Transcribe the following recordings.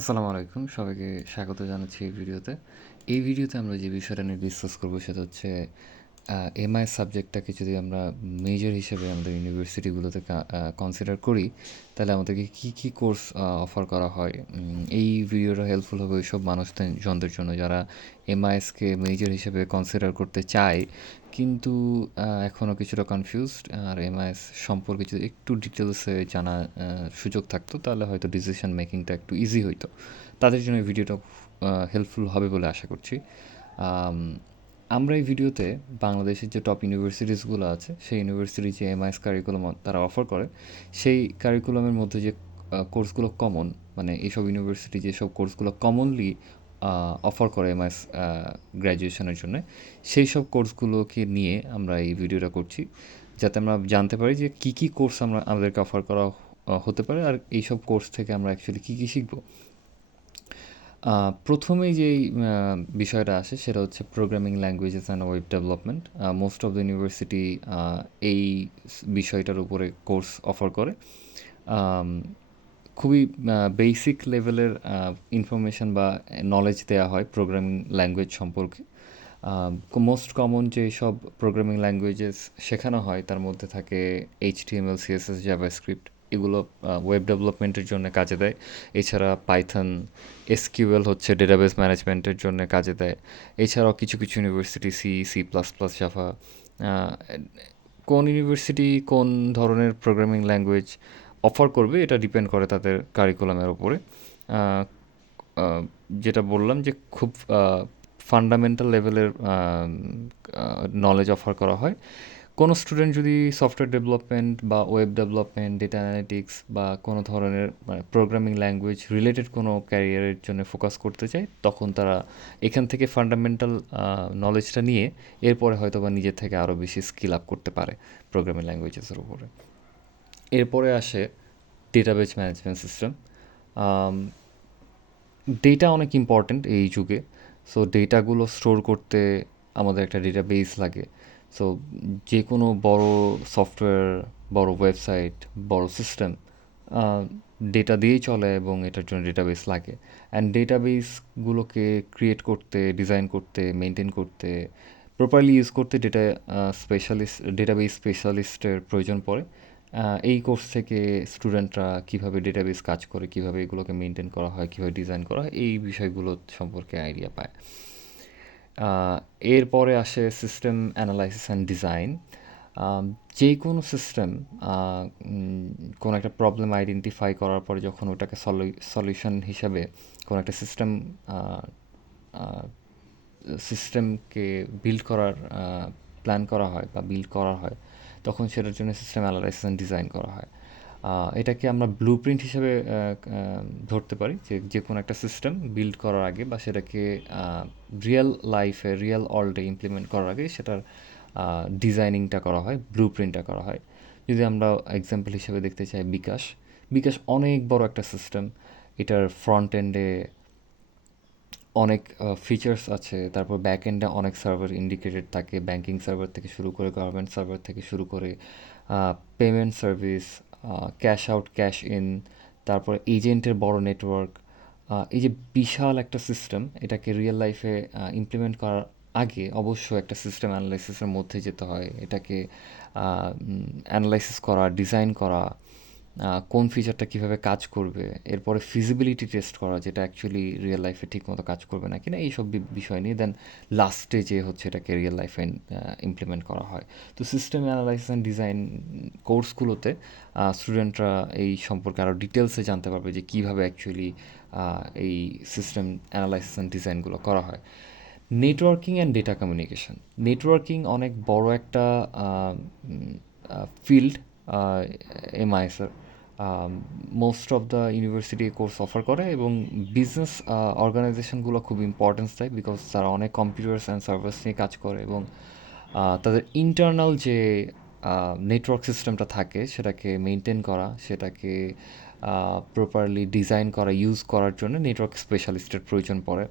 আসসালামু আলাইকুম। সবাইকে স্বাগত জানাচ্ছি এই ভিডিওতে। এই ভিডিওতে আমরা যে বিষয়টা নিয়ে ডিসকাস করব সেটা হচ্ছে এমআই সাবজেক্টটাকে যদি আমরা মেজর হিসেবে আমাদের ইউনিভার্সিটিগুলোতে কনসিডার করি, তাহলে আমাদেরকে কী কোর্স অফার করা হয়। এই ভিডিওটা হেল্পফুল হবে ওইসব জনদের জন্য যারা এমআইএসকে মেজর হিসেবে কনসিডার করতে চায়, কিন্তু এখনও কিছুটা কনফিউজড। আর এমআইএস সম্পর্কে যদি একটু ডিটেলসে জানা সুযোগ থাকতো, তাহলে হয়তো ডিসিশন মেকিংটা একটু ইজি হইতো। তাদের জন্য এই ভিডিওটা হেল্পফুল হবে বলে আশা করছি। আম, আমরা এই ভিডিওতে বাংলাদেশের যে টপ ইউনিভার্সিটিসগুলো আছে, সেই ইউনিভার্সিটি যে এমআইএস কারিকুলাম তারা অফার করে, সেই কারিকুলামের মধ্যে যে কোর্সগুলো কমন, মানে এইসব ইউনিভার্সিটি যেসব কোর্সগুলো কমনলি অফার করে এমআইএস গ্র্যাজুয়েশনের জন্য, সেই সব কোর্সগুলোকে নিয়ে আমরা এই ভিডিওটা করছি, যাতে আমরা জানতে পারি যে কী কোর্স আমাদেরকে অফার করা হতে পারে, আর এইসব কোর্স থেকে আমরা অ্যাকচুয়ালি কী শিখবো। প্রথমেই যেই বিষয়টা আসে সেটা হচ্ছে programming languages and web development. Most of the university এই বিষয়টার উপরে কোর্স অফার করে। আম, খুবই বেসিক লেভেলের ইনফরমেশন বা নলেজ দেওয়া হয় প্রোগ্রামিং ল্যাঙ্গুয়েজ সম্পর্কে। মোস্ট কমন যে সব প্রোগ্রামিং ল্যাঙ্গুয়েজেস শেখানো হয় তার মধ্যে থাকে HTML, CSS, জাভাস্ক্রিপ্ট। এগুলো ওয়েব ডেভেলপমেন্টের জন্য কাজে দেয়। এছাড়া পাইথন, SQL হচ্ছে ডেটাবেস ম্যানেজমেন্টের জন্য কাজে দেয়। এছাড়াও কিছু কিছু ইউনিভার্সিটি C++, জাভা। কোন ইউনিভার্সিটি কোন ধরনের প্রোগ্রামিং ল্যাঙ্গুয়েজ অফার করবে এটা ডিপেন্ড করে তাদের কারিকুলামের ওপরে। আহ, আহ, যেটা বললাম যে খুব ফান্ডামেন্টাল লেভেলের নলেজ অফার করা হয়। কোনো স্টুডেন্ট যদি সফটওয়্যার ডেভেলপমেন্ট বা ওয়েব ডেভেলপমেন্ট, ডেটা অ্যানালিটিক্স বা কোনো ধরনের প্রোগ্রামিং ল্যাঙ্গুয়েজ রিলেটেড কোনো ক্যারিয়ারের জন্য ফোকাস করতে চায়, তখন তারা এখান থেকে ফান্ডামেন্টাল নলেজটা নিয়ে এরপরে হয়তো বা নিজের থেকে আরও বেশি স্কিল আপ করতে পারে প্রোগ্রামিং ল্যাঙ্গুয়েজেসের উপরে। এরপরে আসে ডেটাবেস ম্যানেজমেন্ট সিস্টেম। ডেটা অনেক ইম্পর্ট্যান্ট এই যুগে। সো ডেটাগুলো স্টোর করতে আমাদের একটা ডেটাবেস লাগে। সো যে কোনো বড় সফটওয়্যার, বড় ওয়েবসাইট, বড় সিস্টেম ডেটা দিয়েই চলে এবং এটার জন্য ডেটাবেস লাগে। অ্যান্ড ডেটাবেসগুলোকে ক্রিয়েট করতে, ডিজাইন করতে, মেনটেন করতে, প্রপারলি ইউজ করতে ডেটাবেস স্পেশালিস্টের প্রয়োজন পড়ে। এই কোর্স থেকে স্টুডেন্টরা কীভাবে ডেটাবেস কাজ করে, কীভাবে এগুলোকে মেনটেন করা হয়, কীভাবে ডিজাইন করা হয়, এই বিষয়গুলো সম্পর্কে আইডিয়া পায়। আহ, এরপরে আসে সিস্টেম অ্যানালাইসিস অ্যান্ড ডিজাইন। যে কোনো সিস্টেম কোনো একটা প্রবলেম আইডেন্টিফাই করার পরে যখন ওটাকে সলিউশন হিসাবে কোনো একটা সিস্টেমকে বিল্ড করার প্ল্যান করা হয় বা বিল্ড করা হয়, তখন সেটার জন্য সিস্টেম অ্যানালাইসিস অ্যান্ড ডিজাইন করা হয়। এটাকে আমরা ব্লু প্রিন্ট হিসেবে ধরতে পারি, যে যে কোনো একটা সিস্টেম বিল্ড করার আগে বা সেটাকে রিয়েল লাইফে, রিয়েল ওয়ার্ল্ডে ইমপ্লিমেন্ট করার আগে সেটার ডিজাইনিংটা করা হয়, ব্লু প্রিন্টটা করা হয়। যদি আমরা এক্সাম্পল হিসেবে দেখতে চাই বিকাশ, বিকাশ অনেক বড় একটা সিস্টেম। এটার ফ্রন্ট এন্ডে অনেক ফিচার্স আছে, তারপর ব্যাক এন্ডে অনেক সার্ভার ইন্ডিকেটেড থাকে, ব্যাংকিং সার্ভার থেকে শুরু করে, গভর্নমেন্ট সার্ভার থেকে শুরু করে, payment service, cash out, cash in, তারপর এজেন্টের বড় নেটওয়ার্ক। এই যে বিশাল একটা সিস্টেম, এটাকে রিয়েল লাইফে ইমপ্লিমেন্ট করার আগে অবশ্যই একটা সিস্টেম অ্যানালাইসিসের মধ্যে যেতে হয়। এটাকে অ্যানালাইসিস করা, ডিজাইন করা, কোন ফিচারটা কীভাবে কাজ করবে, এরপরে ফিজিবিলিটি টেস্ট করা, যেটা অ্যাকচুয়ালি রিয়েল লাইফে ঠিকমতো কাজ করবে না কিনা, এইসব বিষয় নিয়ে দেন লাস্টে যে হচ্ছে এটাকে রিয়েল লাইফে ইমপ্লিমেন্ট করা হয়। তো সিস্টেম অ্যানালাইসিস অ্যান্ড ডিজাইন কোর্সগুলোতে স্টুডেন্টরা এই সম্পর্কে আরও ডিটেলসে জানতে পারবে যে কীভাবে অ্যাকচুয়ালি এই সিস্টেম অ্যানালাইসিস অ্যান্ড ডিজাইনগুলো করা হয়। Networking and data communication. Networking অনেক বড় একটা ফিল্ড এমআইএসের। Most of the university course offer করে এবং বিজনেস অর্গানাইজেশনগুলো খুব ইম্পর্টেন্স দেয়, বিকজ তারা অনেক কম্পিউটার্স অ্যান্ড সার্ভার্স নিয়ে কাজ করে এবং তাদের ইন্টারনাল যে নেটওয়ার্ক সিস্টেমটা থাকে সেটাকে মেনটেন করা, সেটাকে প্রপারলি ডিজাইন করা, ইউজ করার জন্য নেটওয়ার্ক স্পেশালিস্টের প্রয়োজন পড়ে।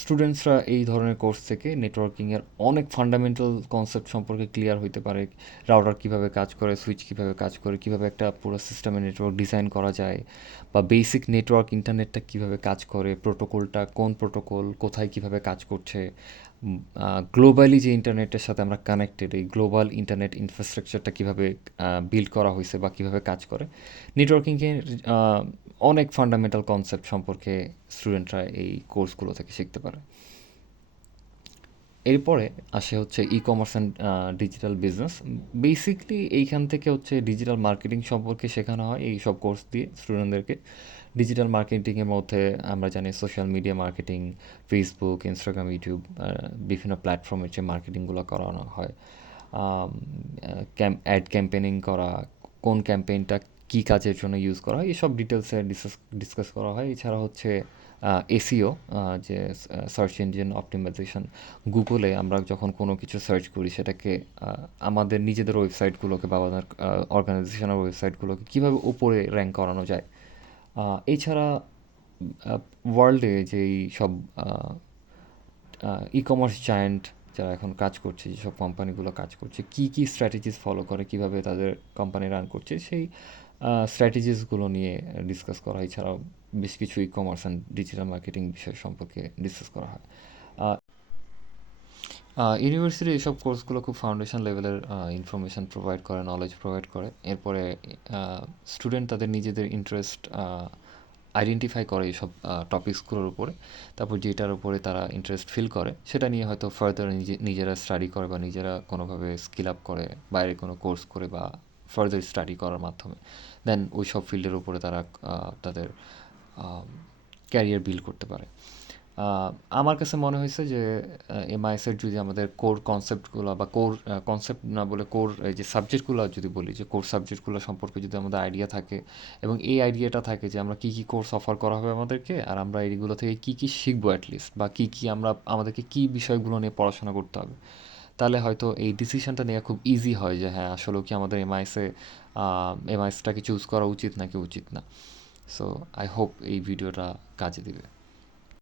স্টুডেন্টসরা এই ধরনের কোর্স থেকে নেটওয়ার্কিংয়ের অনেক ফান্ডামেন্টাল কনসেপ্ট সম্পর্কে ক্লিয়ার হইতে পারে। রাউটার কীভাবে কাজ করে, সুইচ কীভাবে কাজ করে, কীভাবে একটা পুরো সিস্টেমে নেটওয়ার্ক ডিজাইন করা যায়, বা বেসিক নেটওয়ার্ক ইন্টারনেটটা কীভাবে কাজ করে, প্রোটোকলটা কোন প্রোটোকল কোথায় কীভাবে কাজ করছে, গ্লোবালি যে ইন্টারনেটের সাথে আমরা কানেক্টেড, এই গ্লোবাল ইন্টারনেট ইনফ্রাস্ট্রাকচারটা কীভাবে বিল্ড করা হয়েছে বা কীভাবে কাজ করে, নেটওয়ার্কিংয়ে অনেক ফান্ডামেন্টাল কনসেপ্ট সম্পর্কে স্টুডেন্টরা এই কোর্সগুলো থেকে শিখতে পারে। এরপরে আসে হচ্ছে e commerce and digital business. Basically এইখান থেকে হচ্ছে ডিজিটাল মার্কেটিং সম্পর্কে শেখানো হয় এই সব কোর্স দিয়ে স্টুডেন্টদেরকে। ডিজিটাল মার্কেটিংয়ের মধ্যে আমরা জানি social media marketing, Facebook, Instagram, YouTube, বিভিন্ন প্ল্যাটফর্মের যে মার্কেটিংগুলো করানো হয়, অ্যাড ক্যাম্পেনিং করা, কোন ক্যাম্পেইনটা কী কাজের জন্য ইউজ করা হয়, এসব ডিটেলসে ডিসকাস করা হয়। এছাড়া হচ্ছে এসইও, যে সার্চ ইঞ্জিন অপটিমাইজেশন, গুগলে আমরা যখন কোনো কিছু সার্চ করি সেটাকে আমাদের নিজেদের ওয়েবসাইটগুলোকে বা আমাদের অর্গানাইজেশনের ওয়েবসাইটগুলোকে কীভাবে উপরে র্যাঙ্ক করানো যায়। এছাড়া ওয়ার্ল্ডে যেই সব ই কমার্স জায়ান্ট যারা এখন কাজ করছে, যেসব কোম্পানিগুলো কাজ করছে, কী কী স্ট্র্যাটেজিস ফলো করে, কীভাবে তাদের কোম্পানি রান করছে, সেই স্ট্র্যাটেজিসগুলো নিয়ে ডিসকাস করা হয়। এছাড়াও বেশ কিছু e commerce and digital marketing বিষয় সম্পর্কে ডিসকাস করা হয়। ইউনিভার্সিটি এইসব কোর্সগুলো খুব ফাউন্ডেশন লেভেলের ইনফরমেশান প্রোভাইড করে, নলেজ প্রোভাইড করে। এরপরে স্টুডেন্ট তাদের নিজেদের ইন্টারেস্ট আইডেন্টিফাই করে এইসব টপিকসগুলোর উপরে, তারপর যেটার উপরে তারা ইন্টারেস্ট ফিল করে সেটা নিয়ে হয়তো ফার্দার নিজেরা স্টাডি করে বা নিজেরা কোনোভাবে স্কিল আপ করে, বাইরে কোনো কোর্স করে বা ফার্দার স্টাডি করার মাধ্যমে দেন ওই সব ফিল্ডের উপরে তারা তাদের ক্যারিয়ার বিল্ড করতে পারে। আমার কাছে মনে হয়েছে যে এমআইএসের যদি আমাদের কোর কনসেপ্টগুলো বা কোর কনসেপ্ট না বলে কোর এই যে সাবজেক্টগুলো যদি বলি, যে কোর সাবজেক্টগুলো সম্পর্কে যদি আমাদের আইডিয়া থাকে এবং এই আইডিয়াটা থাকে যে আমরা কী কী কোর্স অফার করা হবে আমাদেরকে, আর আমরা এইগুলো থেকে কী কী শিখবো অ্যাটলিস্ট, বা কী কী আমাদেরকে কী বিষয়গুলো নিয়ে পড়াশোনা করতে হবে, তাহলে হয়তো এই ডিসিশনটা নেওয়া খুব ইজি হয় যে হ্যাঁ আসলেও কি আমাদের এমআইএসটাকে চুজ করা উচিত নাকি উচিত না। সো আই হোপ এই ভিডিওটা কাজে দিবে।